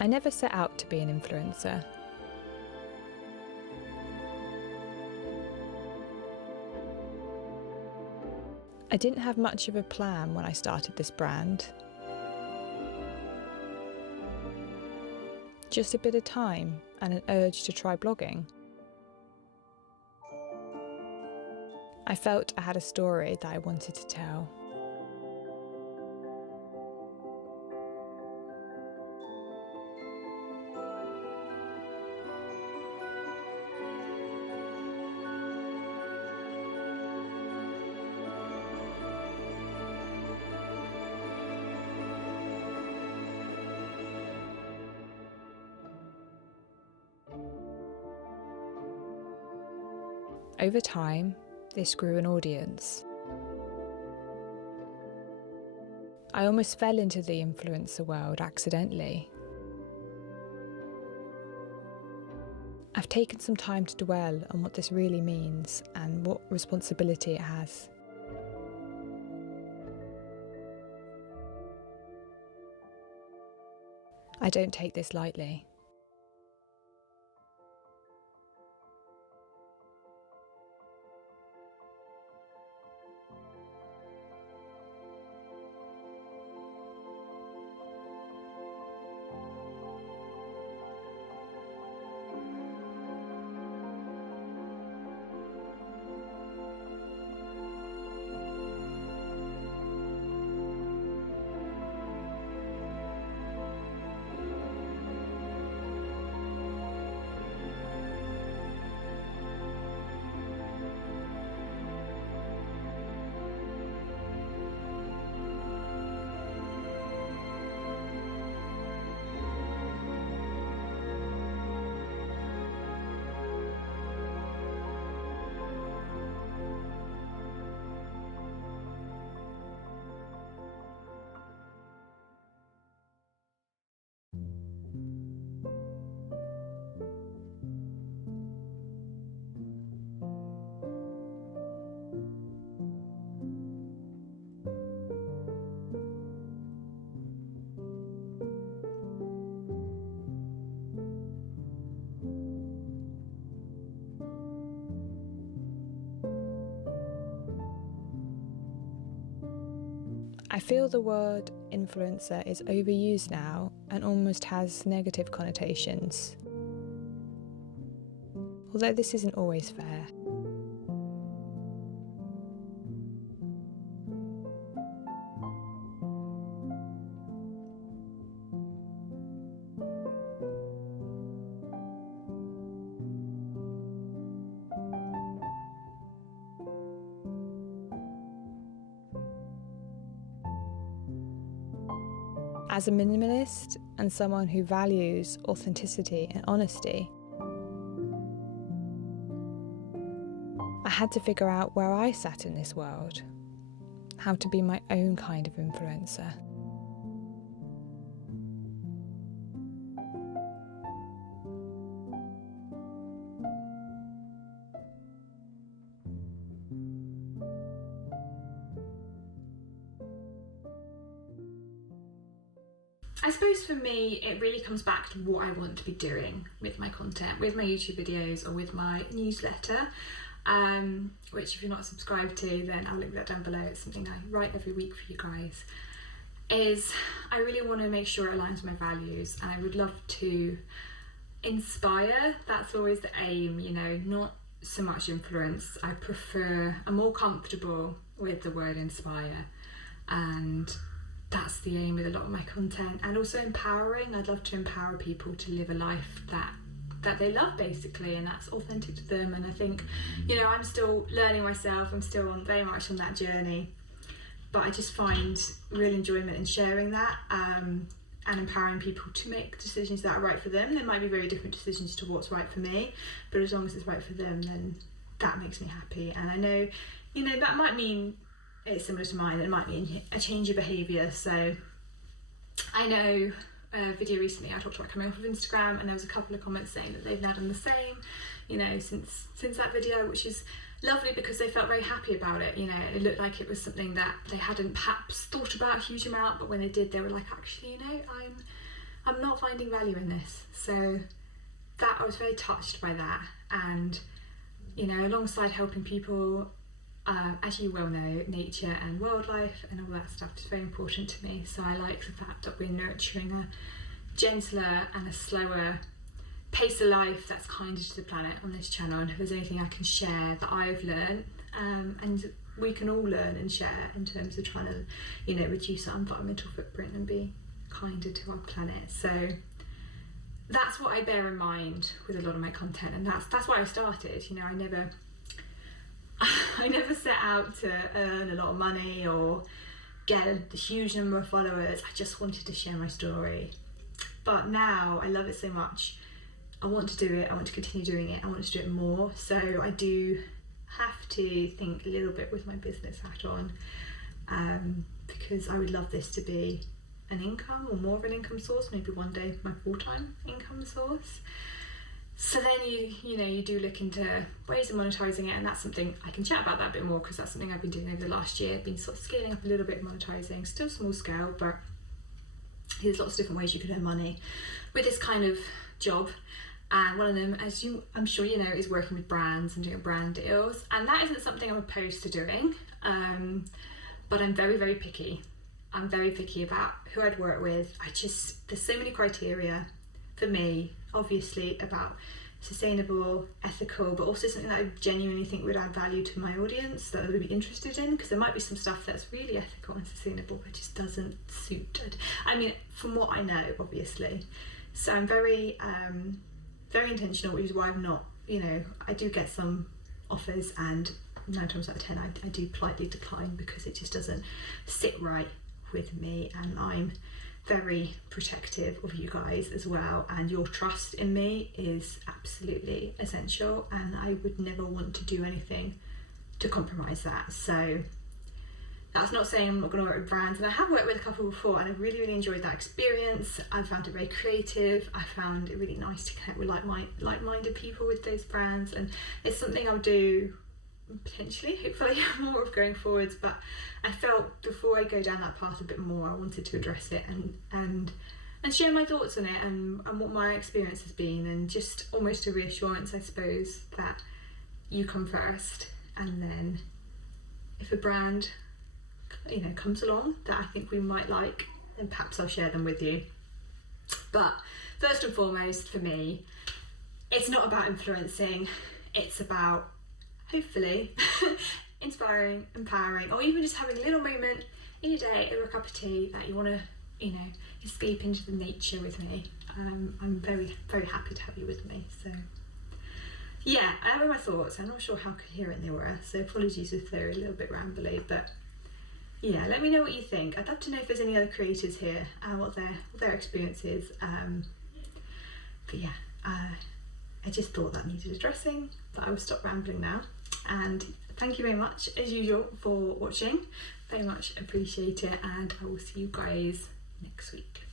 I never set out to be an influencer. I didn't have much of a plan when I started this brand. Just a bit of time and an urge to try blogging. I felt I had a story that I wanted to tell. Over time, this grew an audience. I almost fell into the influencer world accidentally. I've taken some time to dwell on what this really means and what responsibility it has. I don't take this lightly. I feel the word influencer is overused now and almost has negative connotations. Although this isn't always fair. As a minimalist and someone who values authenticity and honesty, I had to figure out where I sat in this world, how to be my own kind of influencer. I suppose for me, it really comes back to what I want to be doing with my content, with my YouTube videos or with my newsletter, which if you're not subscribed to, then I'll link that down below. It's something I write every week for you guys. I really want to make sure it aligns with my values, and I would love to inspire. That's always the aim, you know, not so much influence. I'm more comfortable with the word inspire, and that's the aim with a lot of my content. And also empowering. I'd love to empower people to live a life that they love, basically, and that's authentic to them. And I think, you know, I'm still learning myself. I'm still very much on that journey, but I just find real enjoyment in sharing that, and empowering people to make decisions that are right for them. There might be very different decisions to what's right for me, but as long as it's right for them, then that makes me happy. And I know, you know, that might mean it's similar to mine. It might mean a change of behaviour. So I know a video recently I talked about coming off of Instagram, and there was a couple of comments saying that they've now done the same, you know, since that video, which is lovely because they felt very happy about it. You know, it looked like it was something that they hadn't perhaps thought about a huge amount, but when they did, they were like, actually, you know, I'm not finding value in this. So that I was very touched by that. And you know, alongside helping people, as you well know, nature and wildlife and all that stuff is very important to me. So I like the fact that we're nurturing a gentler and a slower pace of life that's kinder to the planet on this channel. And if there's anything I can share that I've learned, and we can all learn and share in terms of trying to, you know, reduce our environmental footprint and be kinder to our planet. So that's what I bear in mind with a lot of my content, and that's why I started. You know, I never set out to earn a lot of money or get a huge number of followers. I just wanted to share my story. But now I love it so much. I want to do it. I want to continue doing it. I want to do it more. So I do have to think a little bit with my business hat on, because I would love this to be an income or more of an income source, maybe one day my full-time income source. So then you do look into ways of monetizing it, and that's something I can chat about that a bit more, because that's something I've been doing over the last year. I've been sort of scaling up a little bit, monetizing, still small scale, but there's lots of different ways you can earn money with this kind of job. And one of them, as I'm sure you know, is working with brands and doing brand deals. And that isn't something I'm opposed to doing, but I'm very, very picky. I'm very picky about who I'd work with. There's so many criteria for me, obviously, about sustainable, ethical, but also something that I genuinely think would add value to my audience, that I would be interested in, because there might be some stuff that's really ethical and sustainable but just doesn't suit it. I mean, from what I know, obviously. So I'm very, very intentional, which is why I'm not, you know, I do get some offers, and 9 times out of 10 I do politely decline, because it just doesn't sit right with me, and I'm very protective of you guys as well, and your trust in me is absolutely essential, and I would never want to do anything to compromise that. So that's not saying I'm not going to work with brands, and I have worked with a couple before, and I really, really enjoyed that experience. I found it very creative. I found it really nice to connect with like-minded people with those brands, and it's something I'll do potentially, hopefully, more of going forwards. But I felt before I go down that path a bit more, I wanted to address it and share my thoughts on it, and what my experience has been, and just almost a reassurance, I suppose, that you come first, and then if a brand, you know, comes along that I think we might like, then perhaps I'll share them with you. But first and foremost, for me, it's not about influencing. It's about, hopefully, inspiring, empowering, or even just having a little moment in your day over a cup of tea that you want to, you know, escape into the nature with me. I'm very, very happy to have you with me. So yeah, I have my thoughts. I'm not sure how coherent they were, so apologies if they're a little bit rambly, but yeah, let me know what you think. I'd love to know if there's any other creators here and what their experience is. But yeah, I just thought that needed addressing, but I will stop rambling now. And thank you very much, as usual, for watching. Very much appreciate it, and I will see you guys next week.